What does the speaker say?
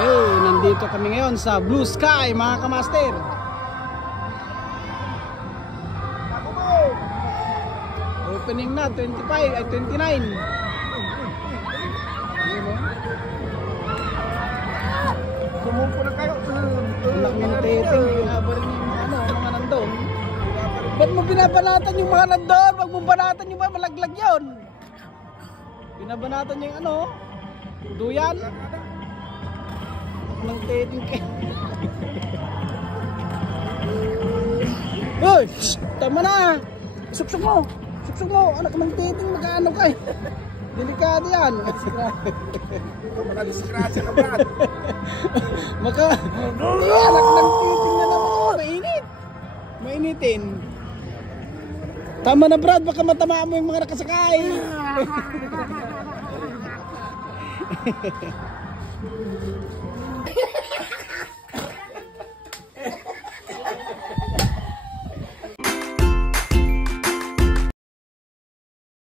Okay, nandito kami ngayon sa Blue Sky mga kamaster. Opening na 25 ay 29. Sumumpo na kayo. Laking teting, binabarin yung mga nandun. Ba't mo binabanatan yung mga nandun? Wag mo banatan yung mga malaglag yun. Binabanatan yung duyan. Ng teting kayo. Uy! Tama na! Suksok mo! Suksok mo! Anak ng teting, magkano kayo? Delikado yan. Makadisgrasya ka, Brad. Anak ng titing na naman. Mainit. Mainitin. Tama na, Brad. Baka matamaan mo yung mga nakasakay.